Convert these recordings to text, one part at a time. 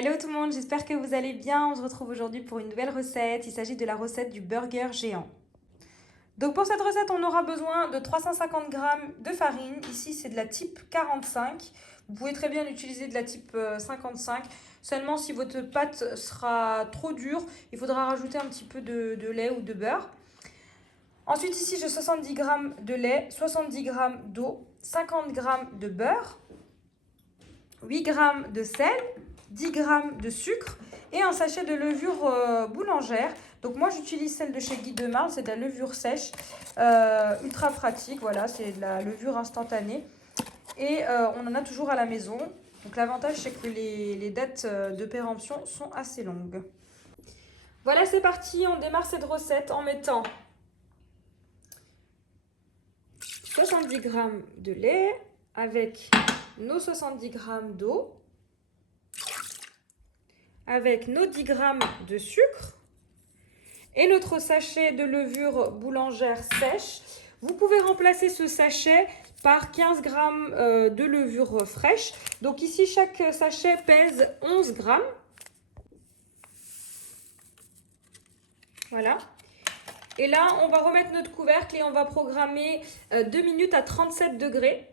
Hello tout le monde, j'espère que vous allez bien. On se retrouve aujourd'hui pour une nouvelle recette. Il s'agit de la recette du burger géant. Donc pour cette recette, on aura besoin de 350 g de farine. Ici, c'est de la type 45. Vous pouvez très bien utiliser de la type 55. Seulement, si votre pâte sera trop dure, il faudra rajouter un petit peu de lait ou de beurre. Ensuite, ici, j'ai 70 g de lait, 70 g d'eau, 50 g de beurre, 8 g de sel, 10 g de sucre et un sachet de levure boulangère. Donc moi j'utilise celle de chez Guy de Marle, c'est de la levure sèche, ultra pratique, voilà, c'est de la levure instantanée. Et on en a toujours à la maison. Donc l'avantage c'est que les dates de péremption sont assez longues. Voilà, c'est parti, on démarre cette recette en mettant 70 g de lait avec nos 70 g d'eau, avec nos 10 g de sucre et notre sachet de levure boulangère sèche. Vous pouvez remplacer ce sachet par 15 g de levure fraîche. Donc ici, chaque sachet pèse 11 g. Voilà. Et là, on va remettre notre couvercle et on va programmer 2 minutes à 37 degrés.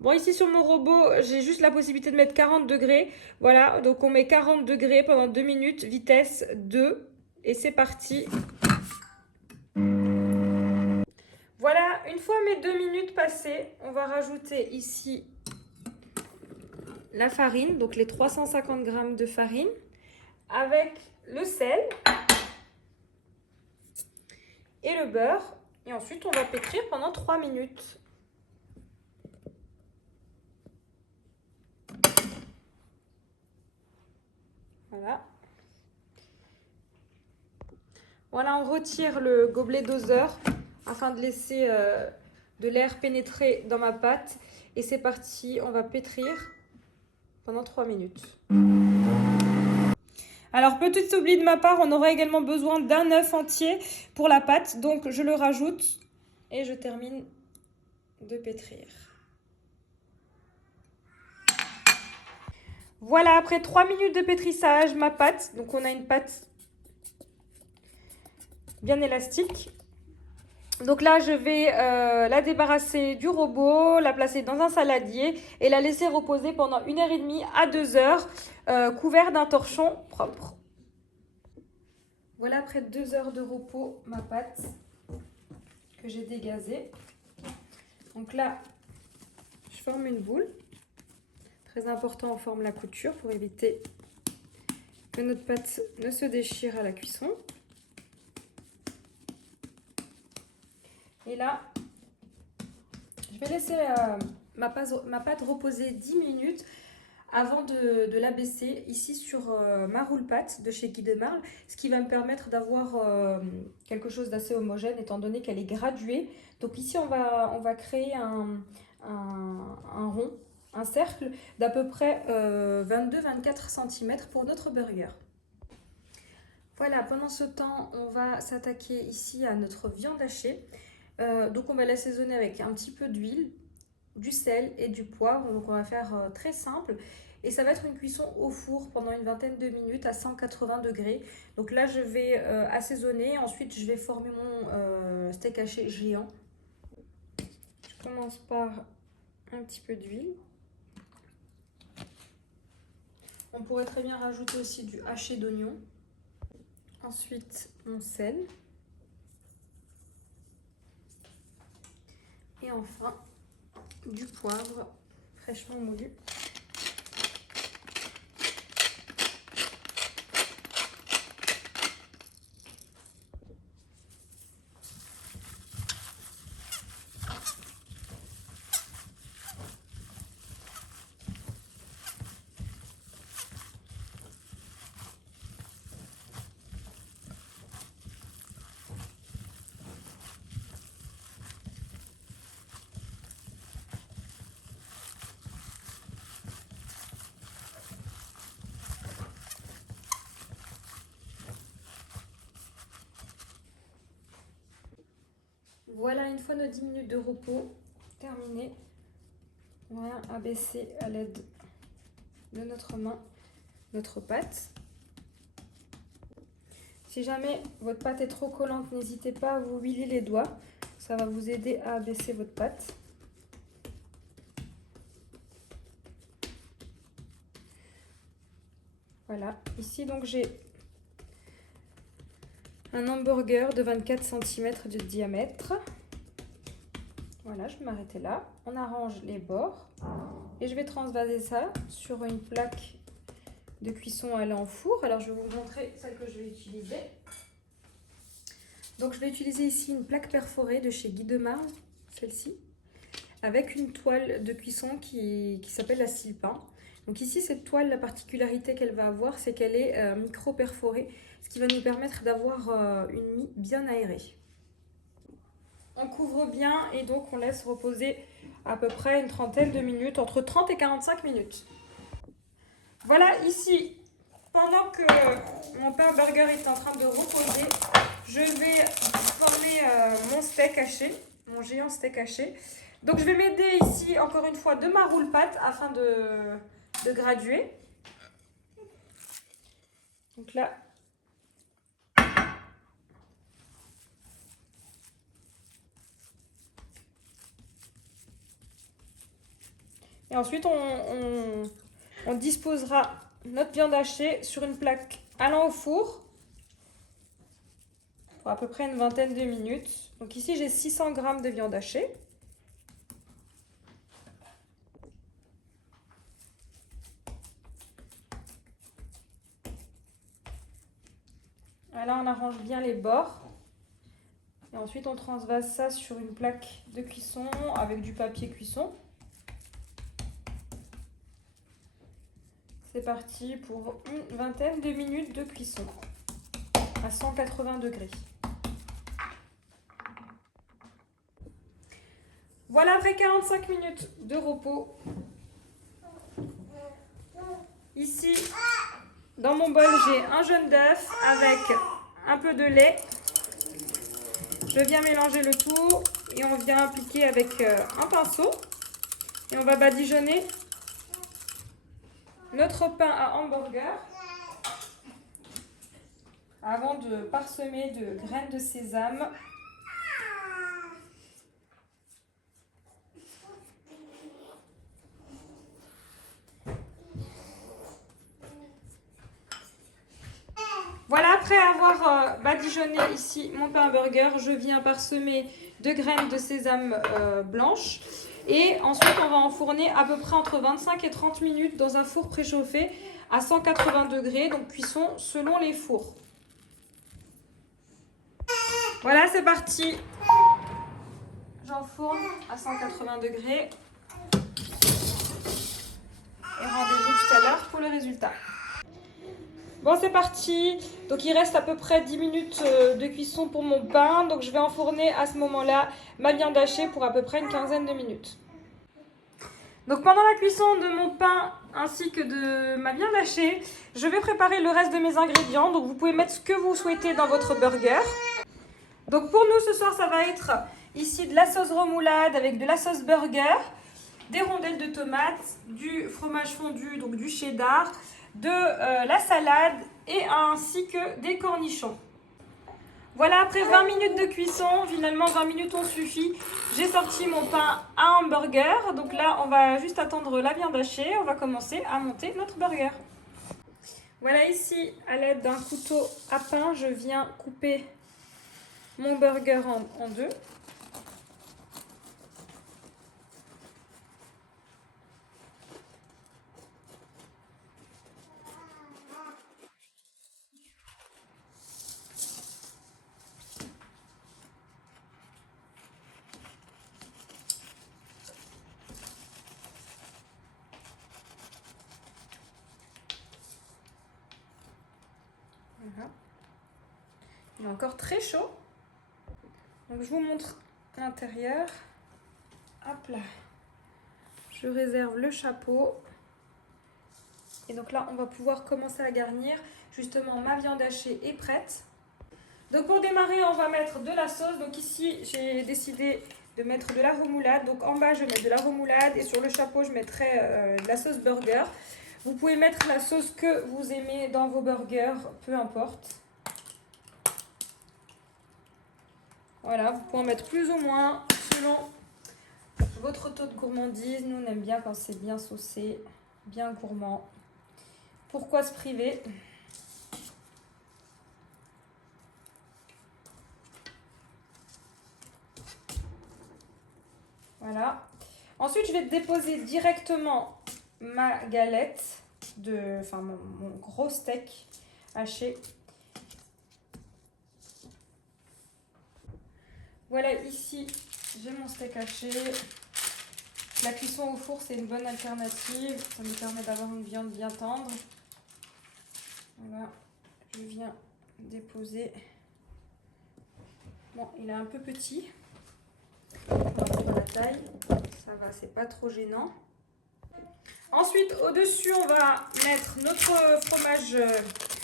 Bon, ici sur mon robot, j'ai juste la possibilité de mettre 40 degrés. Voilà, donc on met 40 degrés pendant 2 minutes, vitesse 2. Et c'est parti. Voilà, une fois mes 2 minutes passées, on va rajouter ici la farine, donc les 350 g de farine, avec le sel et le beurre. Et ensuite, on va pétrir pendant 3 minutes. Voilà. Voilà, on retire le gobelet doseur afin de laisser de l'air pénétrer dans ma pâte. Et c'est parti, on va pétrir pendant 3 minutes. Alors, petit oubli de ma part, on aura également besoin d'un œuf entier pour la pâte. Donc, je le rajoute et je termine de pétrir. Voilà, après 3 minutes de pétrissage, ma pâte. Donc, on a une pâte bien élastique. Donc là, je vais la débarrasser du robot, la placer dans un saladier et la laisser reposer pendant 1h30 à 2h, couvert d'un torchon propre. Voilà, après 2 heures de repos, ma pâte que j'ai dégazée. Donc là, je forme une boule. Très important, on forme la couture pour éviter que notre pâte ne se déchire à la cuisson. Et là, je vais laisser ma pâte reposer 10 minutes avant de l'abaisser ici sur ma roule-pâte de chez Guy de Marle, ce qui va me permettre d'avoir quelque chose d'assez homogène étant donné qu'elle est graduée. Donc ici, on va créer un rond, un cercle d'à peu près 22-24 cm pour notre burger. Voilà, pendant ce temps, on va s'attaquer ici à notre viande hachée. Donc on va l'assaisonner avec un petit peu d'huile, du sel et du poivre. Donc on va faire très simple. Et ça va être une cuisson au four pendant une vingtaine de minutes à 180 degrés. Donc là, je vais assaisonner. Ensuite, je vais former mon steak haché géant. Je commence par un petit peu d'huile. On pourrait très bien rajouter aussi du haché d'oignon. Ensuite, mon sel. Et enfin, du poivre fraîchement moulu. Voilà, une fois nos 10 minutes de repos terminées, on va abaisser à l'aide de notre main notre pâte. Si jamais votre pâte est trop collante, n'hésitez pas à vous huiler les doigts. Ça va vous aider à abaisser votre pâte. Voilà, ici donc j'ai un hamburger de 24 cm de diamètre. Voilà, je vais m'arrêter là. On arrange les bords et je vais transvaser ça sur une plaque de cuisson à en four. Alors je vais vous montrer celle que je vais utiliser. Donc je vais utiliser ici une plaque perforée de chez Guy Demar, celle-ci, avec une toile de cuisson qui s'appelle la Silpin. Donc ici, cette toile, la particularité qu'elle va avoir, c'est qu'elle est micro-perforée, ce qui va nous permettre d'avoir une mie bien aérée. On couvre bien et donc on laisse reposer à peu près une trentaine de minutes, entre 30 et 45 minutes. Voilà, ici, pendant que mon pain burger est en train de reposer, je vais former mon steak haché, mon géant steak haché. Donc je vais m'aider ici, encore une fois, de ma roule-pâte afin de graduer. Donc là, et ensuite on disposera notre viande hachée sur une plaque allant au four pour à peu près une vingtaine de minutes. Donc ici j'ai 600 g de viande hachée. Là on arrange bien les bords. Et ensuite on transvase ça sur une plaque de cuisson avec du papier cuisson. C'est parti pour une vingtaine de minutes de cuisson à 180 degrés. Voilà, après 45 minutes de repos. Ici, dans mon bol, j'ai un jaune d'œuf avec un peu de lait. Je viens mélanger le tout et on vient appliquer avec un pinceau. Et on va badigeonner notre pain à hamburger avant de parsemer de graines de sésame. Voilà, après avoir badigeonné ici mon pain burger, je viens parsemer de graines de sésame blanches. Et ensuite, on va enfourner à peu près entre 25 et 30 minutes dans un four préchauffé à 180 degrés, donc cuisson selon les fours. Voilà, c'est parti. J'enfourne à 180 degrés. Et rendez-vous tout à l'heure pour le résultat. Bon, c'est parti. Donc il reste à peu près 10 minutes de cuisson pour mon pain. Donc je vais enfourner à ce moment-là ma viande hachée pour à peu près une quinzaine de minutes. Donc pendant la cuisson de mon pain ainsi que de ma viande hachée, je vais préparer le reste de mes ingrédients. Donc vous pouvez mettre ce que vous souhaitez dans votre burger. Donc pour nous ce soir, ça va être ici de la sauce remoulade avec de la sauce burger, des rondelles de tomates, du fromage fondu, donc du cheddar, de la salade et ainsi que des cornichons. Voilà, après 20 minutes de cuisson, finalement 20 minutes ont suffi, j'ai sorti mon pain à hamburger. Donc là, on va juste attendre la viande hachée, on va commencer à monter notre burger. Voilà, ici, à l'aide d'un couteau à pain, je viens couper mon burger en deux. Voilà. Il est encore très chaud. Donc je vous montre l'intérieur. Hop là. Je réserve le chapeau. Et donc là, on va pouvoir commencer à garnir. Justement, ma viande hachée est prête. Donc pour démarrer, on va mettre de la sauce. Donc ici, j'ai décidé de mettre de la remoulade. Donc en bas, je mets de la remoulade et sur le chapeau, je mettrai de la sauce burger. Vous pouvez mettre la sauce que vous aimez dans vos burgers, peu importe. Voilà, vous pouvez en mettre plus ou moins selon votre taux de gourmandise. Nous, on aime bien quand c'est bien saucé, bien gourmand. Pourquoi se priver? Voilà. Ensuite, je vais déposer directement ma galette, mon gros steak haché. Voilà, ici, j'ai mon steak haché. La cuisson au four, c'est une bonne alternative. Ça me permet d'avoir une viande bien tendre. Voilà, je viens déposer. Bon, il est un peu petit. Par rapport à la taille, ça va, c'est pas trop gênant. Ensuite, au-dessus, on va mettre notre fromage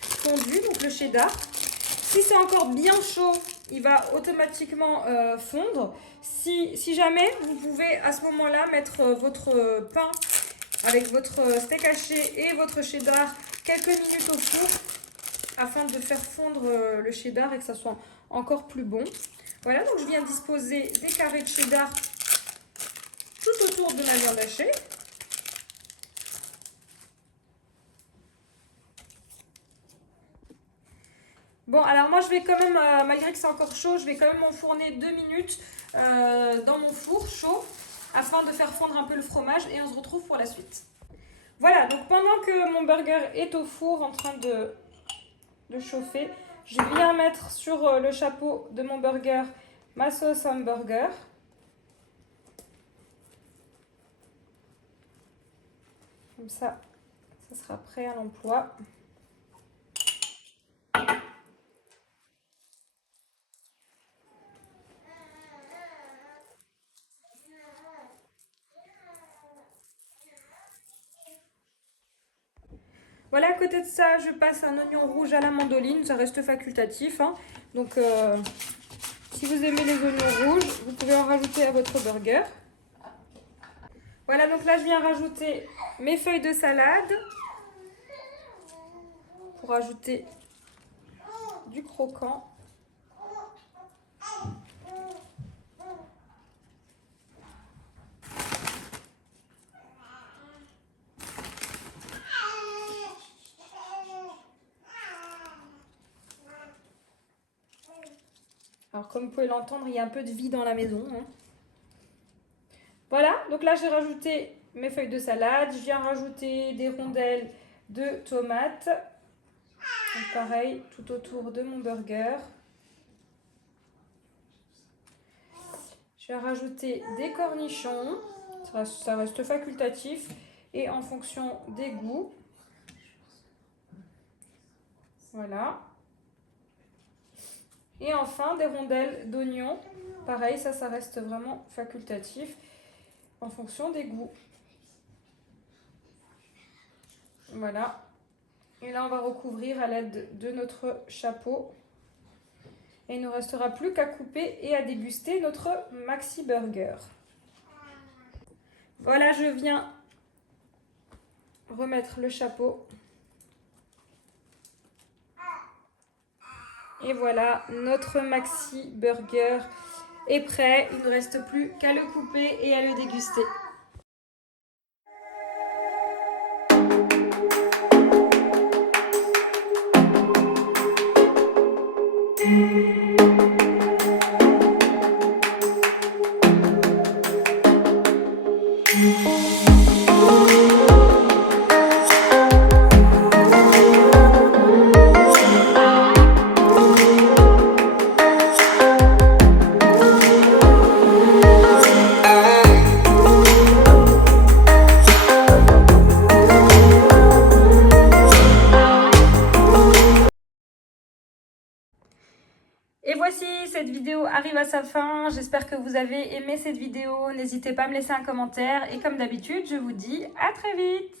fondu, donc le cheddar. Si c'est encore bien chaud, il va automatiquement fondre. Si jamais, vous pouvez à ce moment-là mettre votre pain avec votre steak haché et votre cheddar quelques minutes au four afin de faire fondre le cheddar et que ça soit encore plus bon. Voilà, donc je viens disposer des carrés de cheddar tout autour de ma viande hachée. Bon, alors moi je vais quand même, malgré que c'est encore chaud, je vais quand même m'enfourner 2 minutes dans mon four chaud afin de faire fondre un peu le fromage et on se retrouve pour la suite. Voilà, donc pendant que mon burger est au four en train de chauffer, je viens mettre sur le chapeau de mon burger ma sauce hamburger. Comme ça sera prêt à l'emploi. Voilà, à côté de ça, je passe un oignon rouge à la mandoline. Ça reste facultatif, hein. Donc, si vous aimez les oignons rouges, vous pouvez en rajouter à votre burger. Voilà, donc là, je viens rajouter mes feuilles de salade pour ajouter du croquant. Alors, comme vous pouvez l'entendre, il y a un peu de vie dans la maison, hein. Voilà, donc là, j'ai rajouté mes feuilles de salade. Je viens rajouter des rondelles de tomates. Donc, pareil, tout autour de mon burger. Je vais rajouter des cornichons. Ça reste facultatif et en fonction des goûts. Voilà. Et enfin, des rondelles d'oignons. Pareil, ça reste vraiment facultatif en fonction des goûts. Voilà. Et là, on va recouvrir à l'aide de notre chapeau. Et il ne nous restera plus qu'à couper et à déguster notre maxi burger. Voilà, je viens remettre le chapeau. Et voilà, notre maxi burger est prêt. Il ne reste plus qu'à le couper et à le déguster. Et voici, cette vidéo arrive à sa fin. J'espère que vous avez aimé cette vidéo. N'hésitez pas à me laisser un commentaire. Et comme d'habitude, je vous dis à très vite.